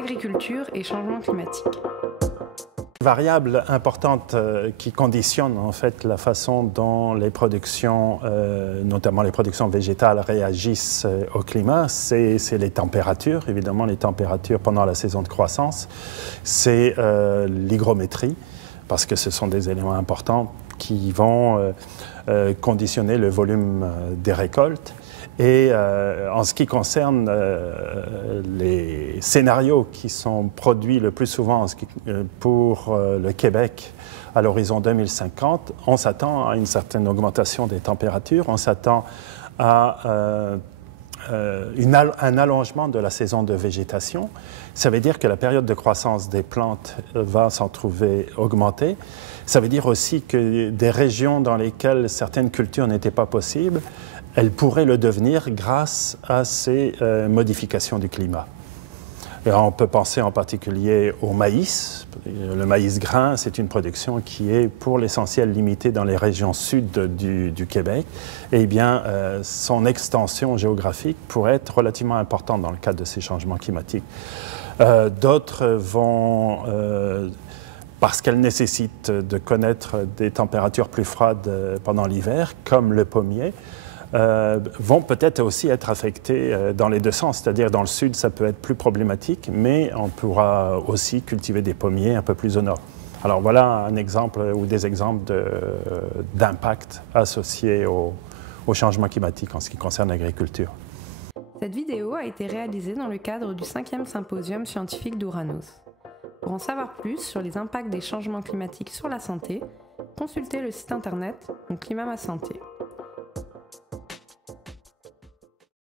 agriculture et changement climatique. Variable importante qui conditionne en fait la façon dont les productions, notamment les productions végétales, réagissent au climat, c'est les températures, évidemment les températures pendant la saison de croissance, c'est l'hygrométrie, parce que ce sont des éléments importants qui vont conditionner le volume des récoltes. Et en ce qui concerne les scénarios qui sont produits le plus souvent pour le Québec à l'horizon 2050, on s'attend à une certaine augmentation des températures, on s'attend à un allongement de la saison de végétation. Ça veut dire que la période de croissance des plantes va s'en trouver augmentée. Ça veut dire aussi que des régions dans lesquelles certaines cultures n'étaient pas possibles, elles pourraient le devenir grâce à ces modifications du climat. Et on peut penser en particulier au maïs. Le maïs grain, c'est une production qui est pour l'essentiel limitée dans les régions sud du Québec. Et bien, son extension géographique pourrait être relativement importante dans le cadre de ces changements climatiques. D'autres vont, parce qu'elles nécessitent de connaître des températures plus froides pendant l'hiver, comme le pommier, vont peut-être aussi être affectés dans les deux sens, c'est-à-dire dans le sud, ça peut être plus problématique, mais on pourra aussi cultiver des pommiers un peu plus au nord. Alors voilà un exemple ou des exemples d'impact associés au changement climatique en ce qui concerne l'agriculture. Cette vidéo a été réalisée dans le cadre du 5e symposium scientifique d'Ouranos. Pour en savoir plus sur les impacts des changements climatiques sur la santé, consultez le site internet Mon Climat Ma Santé.